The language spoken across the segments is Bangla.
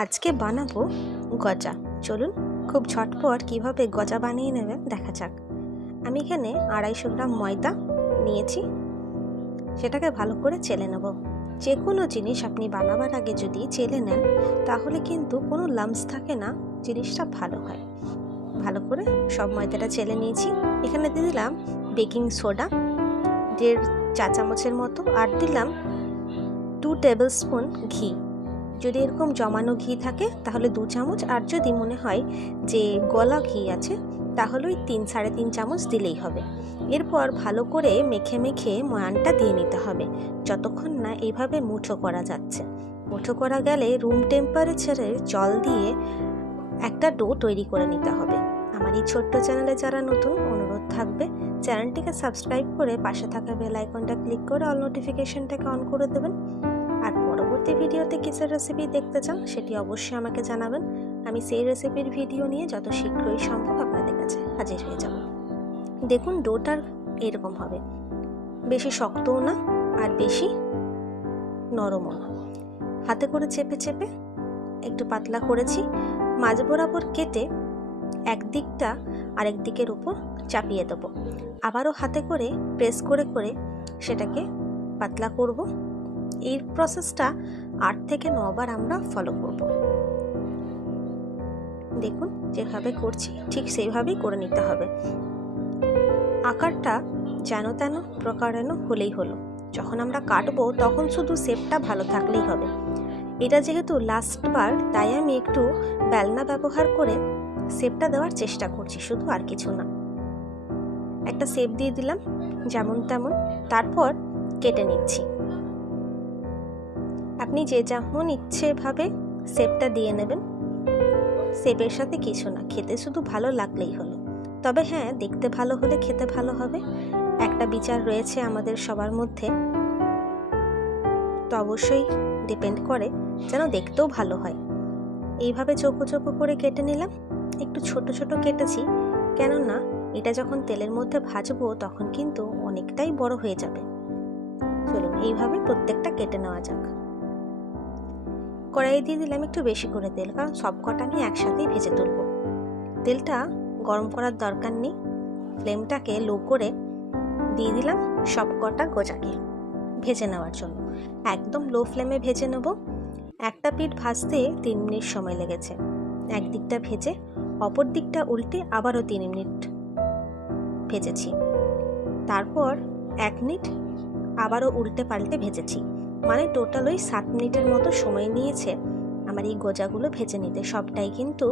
আজকে বানাবো গজা। চলুন খুব ঝটপট কীভাবে গজা বানিয়ে নেবেন দেখা যাক। আমি এখানে আড়াইশো গ্রাম ময়দা নিয়েছি। সেটাকে ভালো করে চেলে নেব। যে কোনো জিনিস আপনি বানাবার আগে যদি চেলে নেন, তাহলে কিন্তু কোনো লামস থাকে না, জিনিসটা ভালো হয়। ভালো করে সব ময়দাটা চেলে নিয়েছি। এখানে দিয়ে দিলাম বেকিং সোডা, দেড় চা চামচের মতো, আর দিলাম টু টেবিল স্পুন ঘি। যদি এরকম জমানো ঘি থাকে, তাহলে দু চামচ আর যদি মনে হয় যে গলা ঘি আছে, তাহলে ওই তিন, সাড়ে তিন চামচ দিলেই হবে। এরপর ভালো করে মেখে মেখে ময়ানটা দিয়ে নিতে হবে। যতক্ষণ না এইভাবে মুঠো করা যাচ্ছে। মুঠো করা গেলে রুম টেম্পারেচারের জল দিয়ে একটা ডো তৈরি করে নিতে হবে। আমার এই ছোট্ট চ্যানেলে যারা নতুন, অনুরোধ থাকবে, চ্যানেলটিকে সাবস্ক্রাইব করে পাশে থাকা বেল আইকনটা ক্লিক করে অল নোটিফিকেশনটাকে অন করে দেবেন। পরবর্তী ভিডিওতে কিসের রেসিপি দেখতে চান, সেটি অবশ্যই আমাকে জানাবেন। আমি সেই রেসিপির ভিডিও নিয়ে যত শীঘ্রই সম্ভব আপনাদের কাছে হাজির হয়ে যাব। দেখুন ডোটার এরকম হবে। বেশি শক্তও না, আর বেশি নরমও না। হাতে করে চেপে চেপে একটু পাতলা করেছি। মাঝ বরাবর কেটে একদিকটা আরেক দিকের উপর চাপিয়ে দেবো। আবারও হাতে করে প্রেস করে করে সেটাকে পাতলা করব। এই প্রসেসটা আট থেকে নবার আমরা ফলো করব। দেখুন, যেভাবে করছি, ঠিক সেইভাবেই করে নিতে হবে। আকারটা যেন তেন প্রকারেণ হলেই হলো। যখন আমরা কাটবো, তখন শুধু শেপটা ভালো থাকলেই হবে। এটা যেহেতু লাস্টবার তাই আমি একটু বেলনা ব্যবহার করে শেপটা দেওয়ার চেষ্টা করছি, শুধু আর কিছু না। একটা শেপ দিয়ে দিলাম, যেমন তেমন। তারপর কেটে নিচ্ছি। আপনি যে যেমন ইচ্ছেভাবে শেপটা দিয়ে নেবেন। শেপের সাথে কিছু না, খেতে শুধু ভালো লাগলেই হলো। তবে হ্যাঁ দেখতে ভালো হলে খেতে ভালো হবে। একটা বিচার রয়েছে আমাদের সবার মধ্যে। তো অবশ্যই ডিপেন্ড করে যেন দেখতেও ভালো হয়। এইভাবে চোখো চোখো করে কেটে নিলাম। একটু ছোট ছোট কেটেছি। কেননা এটা যখন তেলের মধ্যে ভাজবো তখন কিন্তু অনেকটাই বড় হয়ে যাবে। চলুন, এইভাবে প্রত্যেকটা কেটে নেওয়া যাক। কড়াই দিয়ে দিলাম একটু বেশি করে তেল, কারণ সব কটা আমি একসাথেই ভেজে তুলব। তেলটা গরম করার দরকার নেই। ফ্লেমটাকে লো করে দিয়ে দিলাম সব কটা গোজাকে ভেজে নেওয়ার জন্য। একদম লো ফ্লেমে ভেজে নেব। একটা পিঠ ভাজতে তিন মিনিট সময় লেগেছে। একদিকটা ভেজে, অপর দিকটা উল্টে আবারও তিন মিনিট ভেজেছি। তারপর এক মিনিট আবারও উল্টে পাল্টে ভেজেছি। মানে টোটাল ওই সাত মিনিটের মতো সময় নিয়েছে। আমার এই গোজাগুলো ভেজে নিতে সবটাই কিন্তু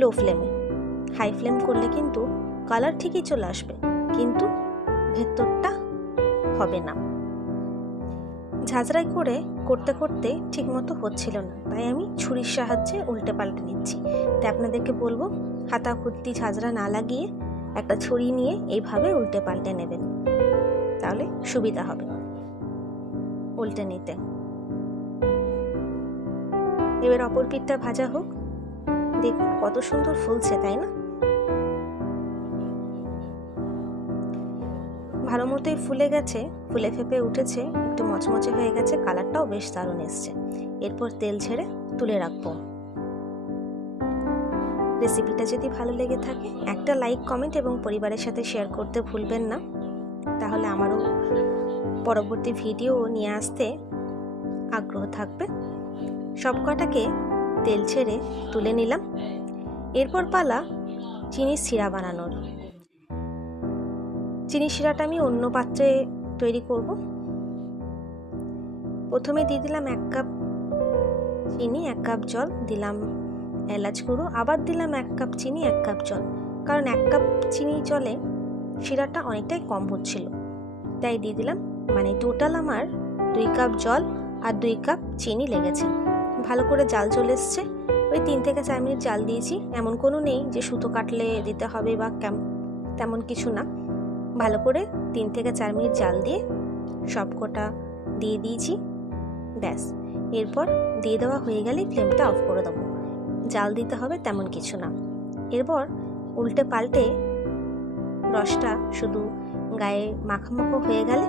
লো ফ্লেমে। হাই ফ্লেম করলে কিন্তু কালার ঠিকই চলে আসবে, কিন্তু ভেতরটা হবে না। ঝাঁঝরাই করে করতে করতে ঠিকমতো হচ্ছিল না, তাই আমি ছুরির সাহায্যে উল্টে পাল্টে নিচ্ছি। তাই আপনাদেরকে বলব, হাতা খুঁতি ঝাঁঝরা না লাগিয়ে একটা ছুরি নিয়ে এইভাবে উল্টে পাল্টে নেবেন। তাহলে সুবিধা হবে। উল্টে নিতে। এবার অপর পিঠটা ভাজা হোক। দেখুন কত সুন্দর ফুলছে, তাই না? ভালো মতোই ফুলে গেছে, ফুলে ফেপে উঠেছে, একটু মচমচে হয়ে গেছে, কালারটাও বেশ দারুণ এসছে। এরপর তেল ছেড়ে তুলে রাখব। রেসিপিটা যদি ভালো লেগে থাকে, একটা লাইক, কমেন্ট এবং পরিবারের সাথে শেয়ার করতে ভুলবেন না। তাহলে আমারও পরবর্তী ভিডিও নিয়ে আসতে আগ্রহ থাকবে। সব কটাকে তেল ছেড়ে তুলে নিলাম। এরপর পালা চিনির শিরা বানানোর। চিনি শিরাটা আমি অন্য পাত্রে তৈরি করব। প্রথমে দিয়ে দিলাম এক কাপ চিনি, এক কাপ জল, দিলাম এলাচ গুঁড়ো, আবার দিলাম এক কাপ চিনি, এক কাপ জল। কারণ এক কাপ চিনি জলে শিরাটা অনেকটাই কম হচ্ছিল। তাই দিয়ে দিলাম মানে টোটাল আমার দুই কাপ জল আর দুই কাপ চিনি লেগেছে। ভালো করে জাল চলে এসছে। ওই তিন থেকে চার মিনিট জাল দিয়েছি। এমন কোনো নেই যে সুতো কাটলে দিতে হবে বা তেমন কিছু না। ভালো করে তিন থেকে চার মিনিট জাল দিয়ে সব কটা দিয়ে দিয়েছি। ব্যাস, এরপর দিয়ে দেওয়া হয়ে গেলে ফ্লেমটা অফ করে দেবো। জাল দিতে হবে তেমন কিছু না। এরপর উল্টে পাল্টে রসটা শুধু গায়ে মাখামাখো হয়ে গেলে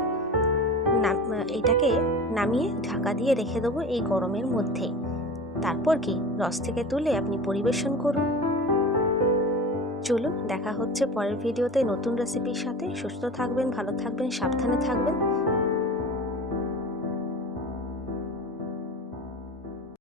এটাকে নামিয়ে ঢাকা দিয়ে রেখে দেবো এই গরমের মধ্যে। তারপর কি, রস থেকে তুলে আপনি পরিবেশন করুন। চলুন, দেখা হচ্ছে পরের ভিডিওতে নতুন রেসিপির সাথে। সুস্থ থাকবেন, ভালো থাকবেন, সাবধানে থাকবেন।